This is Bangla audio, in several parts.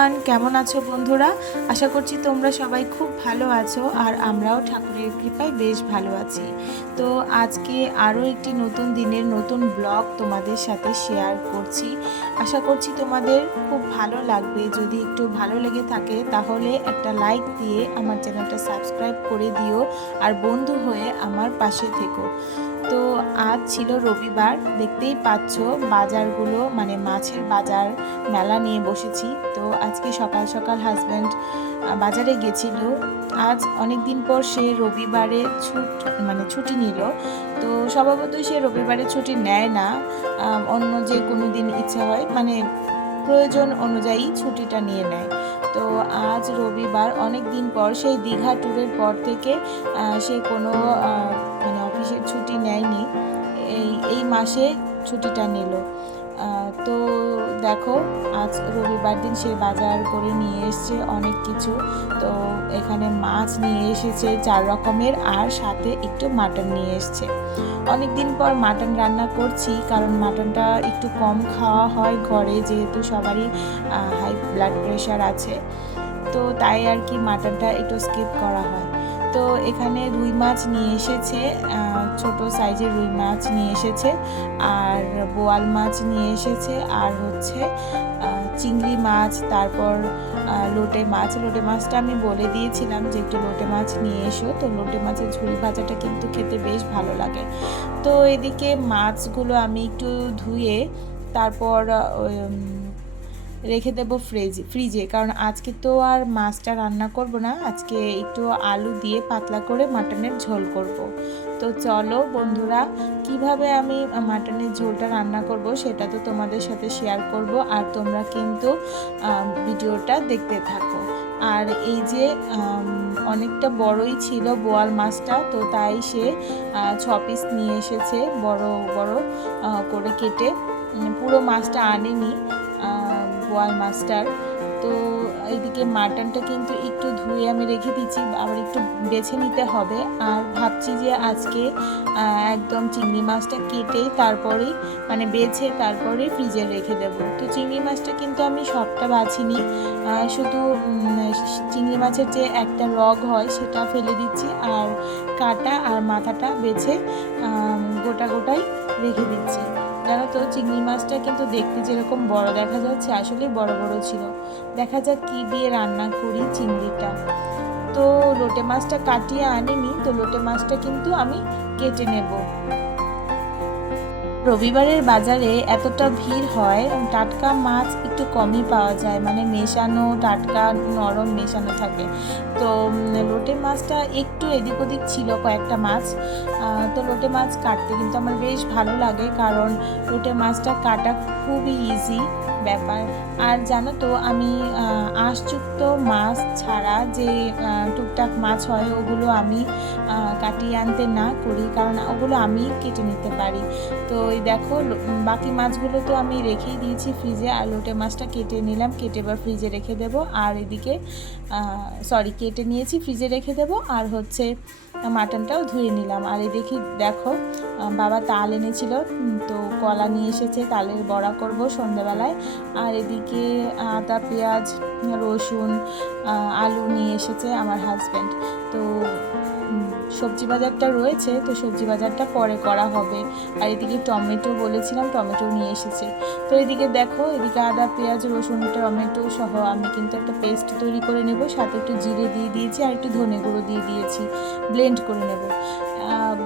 এভরিওয়ান, কেমন আছো বন্ধুরা? আশা করছি তোমরা সবাই খুব ভালো আছো আর আমরাও ঠাকুরের কৃপায় বেশ ভালো আছি। তো আজকে আরও একটি নতুন দিনের নতুন ব্লগ তোমাদের সাথে শেয়ার করছি। আশা করছি তোমাদের খুব ভালো লাগবে। যদি একটু ভালো লেগে থাকে তাহলে একটা লাইক দিয়ে আমার চ্যানেলটা সাবস্ক্রাইব করে দিও আর বন্ধু হয়ে আমার পাশে থেকো। তো আজ ছিল রবিবার, দেখতেই পাচ্ছ বাজারগুলো মানে মাছের বাজার মেলা নিয়ে বসেছি। তো আজকে সকাল সকাল হাজব্যান্ড বাজারে গেছিল। আজ অনেক দিন পর সে রবিবারে ছুটি নিল। তো স্বভাবতই সে রবিবারে ছুটি নেয় না, অন্য যে কোনো দিন ইচ্ছা হয় মানে প্রয়োজন অনুযায়ী ছুটিটা নিয়ে নেয়। তো আজ রবিবার, অনেক দিন পর সেই দীঘা ট্যুরের পর থেকে সে কোনো মানে অফিসের ছুটি নেয়নি, এই মাসে ছুটিটা নিল। তো দেখো আজ রবিবার দিন সে বাজার করে নিয়ে এসেছে অনেক কিছু। তো এখানে মাছ নিয়ে এসেছে 4 রকমের আর সাথে একটু মাটন নিয়ে এসেছে। অনেক দিন পর মাটন রান্না করছি, কারণ মাটনটা একটু কম খাওয়া হয় ঘরে, যেহেতু সবারই হাই ব্লাড প্রেশার আছে। তো তাই আর কি মাটনটা একটু স্কিপ করা হয়। তো এখানে রুই মাছ নিয়ে এসেছে, ছোট সাইজের রুই মাছ নিয়ে এসেছে, আর বোয়াল মাছ নিয়ে এসেছে, আর হচ্ছে চিংড়ি মাছ, তারপর লোটে মাছটা আমি বলে দিয়েছিলাম যে একটু লোটে মাছ নিয়ে এসো। তো লোটে মাছের ঝুড়ি ভাজাটা কিন্তু খেতে বেশ ভালো লাগে। তো এদিকে মাছগুলো আমি একটু ধুয়ে তারপর রেখে দেবো ফ্রিজে, কারণ আজকে তো আর মাছটা রান্না করব না, আজকে একটু আলু দিয়ে পাতলা করে মাটনের ঝোল করব। তো চলো বন্ধুরা, কিভাবে আমি মাটনের ঝোলটা রান্না করব সেটা তো তোমাদের সাথে শেয়ার করব, আর তোমরা কিন্তু ভিডিওটা দেখতে থাকো। আর এই যে অনেকটা বড়ই ছিল বোয়াল মাছটা, তো তাই সে 6 পিস নিয়ে এসেছে বড় বড় করে কেটে। পুরো মাছটা আনেনি বোয়াল মাছটার। তো এইদিকে মাটনটা কিন্তু একটু ধুয়ে আমি রেখে দিচ্ছি, আবার একটু বেছে নিতে হবে। আর ভাবছি যে আজকে একদম চিংড়ি মাছটা কেটে তারপরেই মানে বেছে তারপরে ফ্রিজে রেখে দেব। তো চিংড়ি মাছটা কিন্তু আমি সবটা বাছিনি, শুধু চিংড়ি মাছের যে একটা রগ হয় সেটা ফেলে দিচ্ছি, আর কাটা আর মাথাটা বেছে গোটাই রেখে দিচ্ছি। জানো তো চিংড়ি মাছটা কিন্তু দেখতে যেরকম বড় দেখা যাচ্ছে, আসলে বড় বড় ছিল। দেখা যাক কি দিয়ে রান্না করি চিংড়িটা। তো লোটে মাছটা কাটিয়ে আনিনি, তো লোটে মাছটা কিন্তু আমি কেটে নেব। রবিবারের বাজারে এতটা ভিড় হয়, টাটকা মাছ একটু কমই পাওয়া যায়, মানে মেশানো টাটকা নরম মেশানো থাকে। তো লোটে মাছটা একটু এদিক ওদিক ছিল কয়েকটা মাছ। তো লোটে মাছ কাটতে কিন্তু আমার বেশ ভালো লাগে, কারণ লোটে মাছটা কাটা খুবই ইজি ব্যাপার। আর জানো তো আমি আঁশযুক্ত মাছ ছাড়া যে টুকটাক মাছ হয় ওগুলো আমি কাটিয়ে আনতে না করি, কারণ ওগুলো আমি কেটে নিতে পারি। তো এই দেখো বাকি মাছগুলো তো আমি রেখেই দিয়েছি ফ্রিজে, আর লোটে মাছটা কেটে নিলাম, কেটে এবার ফ্রিজে রেখে দেব। আর এদিকে কেটে নিয়েছি, ফ্রিজে রেখে দেব। আর হচ্ছে মাটনটাও ধুয়ে নিলাম। আর এদিকে দেখো বাবা তাল এনেছিল, তো কলা নিয়ে এসেছে, তালের বড়া করব সন্ধ্যাবেলায়। আর এদিকে আদা পেঁয়াজ রসুন আলু নিয়ে এসেছে আমার হাজব্যান্ড। তো সবজি বাজারটা রয়েছে, তো সবজি বাজারটা পরে করা হবে। আর এদিকে টমেটো বলেছিলাম, টমেটো নিয়ে এসেছে। তো এদিকে দেখো, এদিকে আদা পেঁয়াজ রসুন টমেটো সহ আমি কিন্তু একটা পেস্ট তৈরি করে নেব, সাথে একটু জিরে দিয়ে দিয়েছি আর একটু ধনে গুঁড়ো দিয়ে দিয়েছি, ব্লেন্ড করে নেব।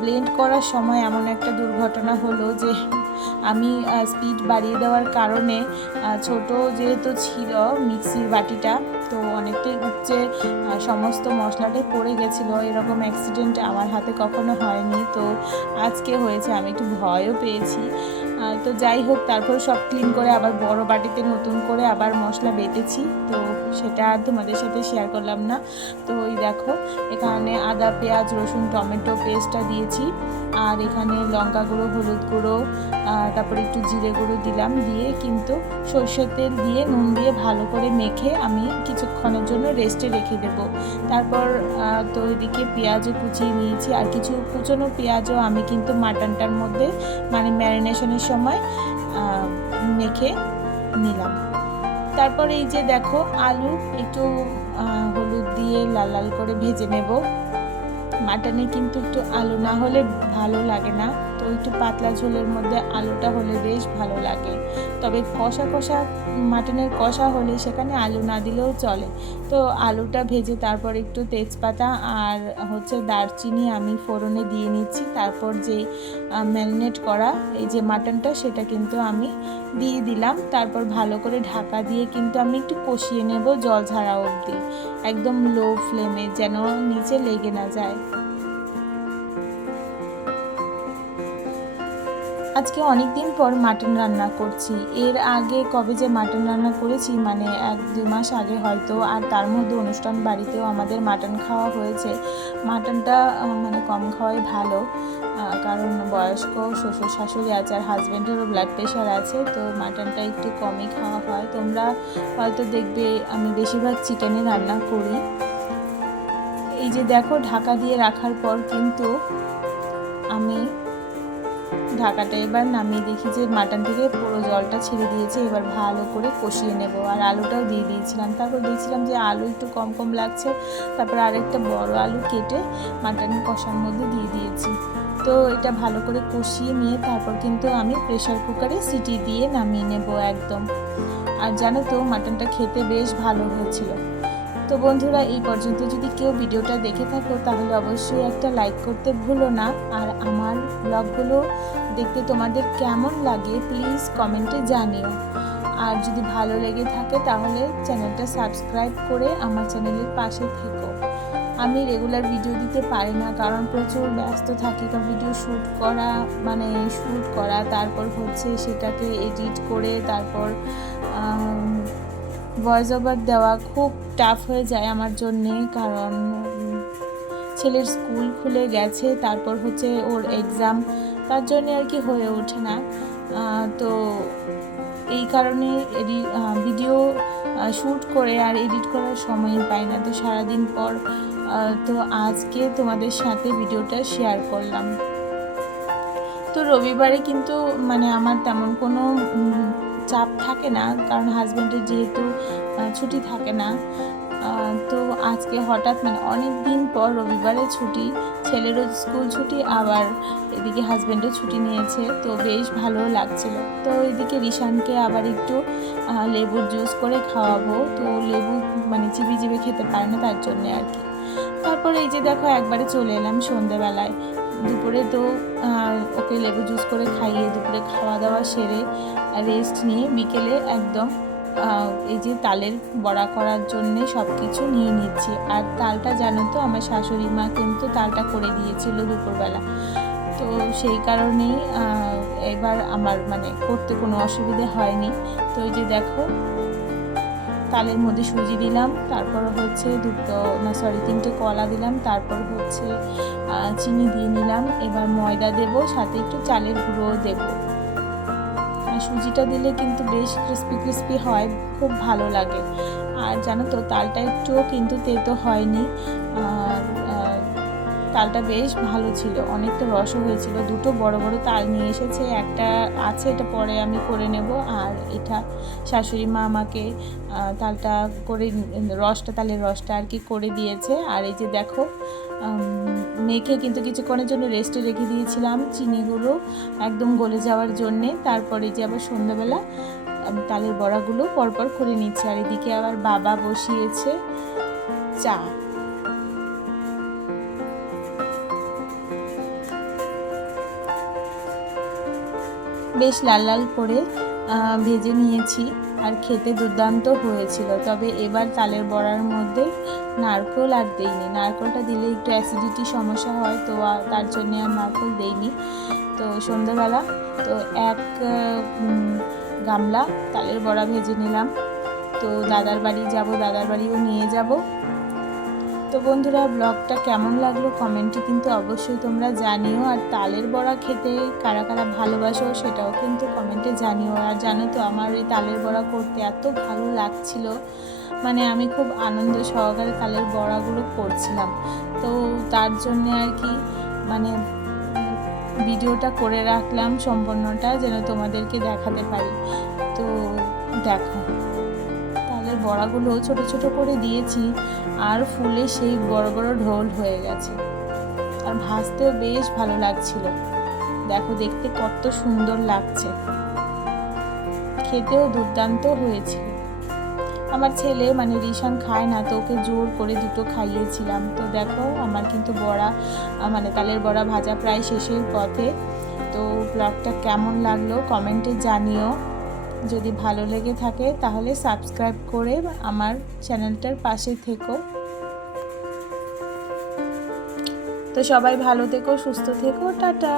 ব্লেন্ড করার সময় এমন একটা দুর্ঘটনা হলো যে আমি স্পিড বাড়িয়ে দেওয়ার কারণে ছোট যেহেতু ছিল মিক্সির বাটিটা, তো অনেকটাই উপচে সমস্ত মশলাটাই পড়ে গেছিলো। এরকম অ্যাক্সিডেন্ট আমার হাতে কখনো হয়নি, তো আজকে হয়েছে, আমি একটু ভয়ও পেয়েছি। তো যাই হোক, তারপর সব ক্লিন করে আবার বড় বাটিতে নতুন করে আবার মশলা বেটেছি, তো সেটা আর তোমাদের সাথে শেয়ার করলাম না। তো ওই দেখো এখানে আদা পেঁয়াজ রসুন টমেটো পেস্টটা দিয়েছি, আর এখানে লঙ্কা গুঁড়ো হলুদ গুঁড়ো তারপরে একটু জিরে গুঁড়ো দিলাম, দিয়ে কিন্তু সর্ষের তেল দিয়ে নুন দিয়ে ভালো করে মেখে আমি কিছুক্ষণের জন্য রেস্টে রেখে দেব। তারপর তো এদিকে পেঁয়াজও কুচিয়ে নিয়েছি, আর কিছু কুচনো পেঁয়াজও আমি কিন্তু মাটনটার মধ্যে মানে ম্যারিনেশনের সময় মেখে নিলাম। তারপর এই যে দেখো আলু একটু হলুদ দিয়ে লাল লাল করে ভেজে নেব। মাটনে কিন্তু একটু আলু না হলে ভালো লাগে না, তো একটু পাতলা ঝোলের মধ্যে আলুটা হলে বেশ ভালো লাগে। তবে কষা কষা মাটনের কষা হলে সেখানে আলু না দিলেও চলে। তো আলুটা ভেজে তারপর একটু তেজপাতা আর হচ্ছে দারচিনি আমি ফোড়নে দিয়ে নিচ্ছি। তারপর যে ম্যারিনেট করা এই যে মাটনটা সেটা কিন্তু আমি দিয়ে দিলাম। তারপর ভালো করে ঢাকা দিয়ে কিন্তু আমি একটু কষিয়ে নেব জল ঝাড়া অবধি, একদম লো ফ্লেমে, যেন নিচে লেগে না যায়। আজকে অনেক দিন পর মাটন রান্না করছি। এর আগে কবে যে মাটন রান্না করেছি, মানে 1-2 মাস আগে হয়তো, আর তার মধ্যে অনুষ্ঠান বাড়িতেও আমাদের মাটন খাওয়া হয়েছে। মাটনটা মানে কম খাওয়াই ভালো, কারণ বয়স্ক শ্বশুর শাশুড়ি আছে আর হাজব্যান্ডেরও ব্লাড প্রেশার আছে, তো মাটনটা একটু কমই খাওয়া হয়। তোমরা হয়তো দেখবে আমি বেশিরভাগ চিকেনে রান্না করি। এই যে দেখো ঢাকা দিয়ে রাখার পর কিন্তু আমি ঢাকাটা এবার নামিয়ে দেখি যে মাটন থেকে পুরো জলটা ছেড়ে দিয়েছে। এবার ভালো করে কষিয়ে নেব। আর আলুটাও দিয়ে দিয়েছিলাম। তারপর দেখছিলাম যে আলু একটু কম কম লাগছে, তারপর আরেকটা বড় আলু কেটে মাটন কষার মধ্যে দিয়ে দিয়েছি। তো এটা ভালো করে কষিয়ে নিয়ে তারপর কিন্তু আমি প্রেসার কুকারে সিটি দিয়ে নামিয়ে নেব একদম। আর জানো তো মাটনটা খেতে বেশ ভালো হয়েছিল। তো বন্ধুরা, এই পর্যন্ত যদি কেউ ভিডিওটা দেখে থাকো তাহলে অবশ্যই একটা লাইক করতে ভুলো না। আর আমার ব্লগগুলো দেখতে তোমাদের কেমন লাগে প্লিজ কমেন্টে জানিও। আর যদি ভালো লেগে থাকে তাহলে চ্যানেলটা সাবস্ক্রাইব করে আমার চ্যানেলের পাশে থেকো। আমি রেগুলার ভিডিও দিতে পারি না, কারণ প্রচুর ব্যস্ত থাকি। তো ভিডিও শ্যুট করা তারপর হচ্ছে সেটাকে এডিট করে তারপর ভয়েস ওভার দেওয়া খুব টাফ হয়ে যায় আমার জন্যে, কারণ ছেলের স্কুল খুলে গেছে, তারপর হচ্ছে ওর এক্সাম, তার জন্যে আর কি হয়ে ওঠে না। তো এই কারণে ভিডিও শ্যুট করে আর এডিট করার সময় পাই না। তো সারাদিন পর তো আজকে তোমাদের সাথে ভিডিওটা শেয়ার করলাম। তো রবিবারে কিন্তু মানে আমার তেমন কোনো চাপ থাকে না, কারণ হাজব্যান্ডের যেহেতু ছুটি থাকে না। তো আজকে হঠাৎ মানে অনেক দিন পর রবিবারে ছুটি, ছেলেরও স্কুল ছুটি, আবার এদিকে হাজব্যান্ডও ছুটি নিয়েছে, তো বেশ ভালো লাগছিল। তো এদিকে রিশানকে আবার একটু লেবুর জুস করে খাওয়াবো। তো লেবু মানে চিবিয়ে খেতে পারে না, তার জন্যে আর কি। তারপর এই যে দেখো একবারে চলে এলাম সন্ধেবেলায়। দুপুরে তো ওকে লেবু জুস করে খাইয়ে দুপুরে খাওয়া দাওয়া সেরে রেস্ট নিয়ে বিকেলে একদম এই যে তালের বড়া করার জন্যে সব কিছু নিয়ে নিচ্ছি। আর তালটা জানো তো আমার শাশুড়ি মা কিন্তু তালটা করে দিয়েছিল দুপুরবেলা, তো সেই কারণেই এবার আমার মানে করতে কোনো অসুবিধে হয়নি। তো এই যে দেখো তালের মধ্যে সুজি দিলাম, তারপর হচ্ছে 3টে কলা দিলাম, তারপর হচ্ছে চিনি দিয়ে নিলাম। এবার ময়দা দেব, সাথে একটু চালের গুঁড়োও দেবো। সুজিটা দিলে কিন্তু বেশ ক্রিস্পি হয়, খুব ভালো লাগে। আর জানো তো তালটা একটুও কিন্তু তেতো হয়নি, আর তালটা বেশ ভালো ছিল, অনেকটা রসও হয়েছিল। 2টো বড় বড় তাল নিয়ে এসেছে, একটা আছে এটা পরে আমি করে নেব, আর এটা শাশুড়ি মা আমাকে তালটা করে তালের রসটা আর কি করে দিয়েছে। আর এই যে দেখো মেখে কিন্তু কিছুক্ষণের জন্য রেস্টে রেখে দিয়েছিলাম চিনিগুলো একদম গলে যাওয়ার জন্যে। তারপরে যে আবার সন্ধ্যাবেলা তালের বড়াগুলো পরপর করে নিচ্ছে। আর এদিকে আবার বাবা বসিয়েছে চা। বেশ লাল লাল করে ভেজে নিয়েছি, আর খেতে দুর্দান্ত হয়েছিল। তবে এবার তালের বড়ার মধ্যে নারকেল আর দেইনি, নারকেলটা দিলে একটু অ্যাসিডিটি সমস্যা হয়, তো তার জন্যে আর নারকেল দেইনি। তো সন্ধ্যাবেলা তো 1 গামলা তালের বড়া ভেজে নিলাম। তো দাদার বাড়ি যাব, দাদার বাড়িও নিয়ে যাব। তো বন্ধুরা, ব্লগটা কেমন লাগলো কমেন্টে কিন্তু অবশ্যই তোমরা জানিও। আর তালের বড়া খেতে কারা কারা ভালোবাসো সেটাও কিন্তু কমেন্টে জানিও। আর জানো তো আমার এই তালের বড়া করতে এত ভালো লাগছিল, মানে আমি খুব আনন্দ সহকারে তালের বড়াগুলো করছিলাম। তো তার জন্য আর কি মানে ভিডিওটা করে রাখলাম সম্পূর্ণটা, যেন তোমাদেরকে দেখাতে পারি। তো দেখো বড়াগুলো ছোট ছোট করে দিয়েছি আর ফুলে সেই বড় বড় ঢোল হয়ে গেছে। আর ভাজতেও বেশ ভালো লাগছিল। দেখো দেখতে কত সুন্দর লাগছে, খেতেও দুর্দান্ত হয়েছিল। আমার ছেলে মানে রিশান খায় না, তো ওকে জোর করে দুটো খাইয়েছিলাম। তো দেখো আমার কিন্তু বড়া মানে তালের বড়া ভাজা প্রায় শেষের পথে। তো ব্লগটা কেমন লাগলো কমেন্টে জানিও। যদি ভালো লেগে থাকে তাহলে সাবস্ক্রাইব করে আমার চ্যানেলটার পাশে থেকো। তো সবাই ভালো থেকো, সুস্থ থেকো, টাটা।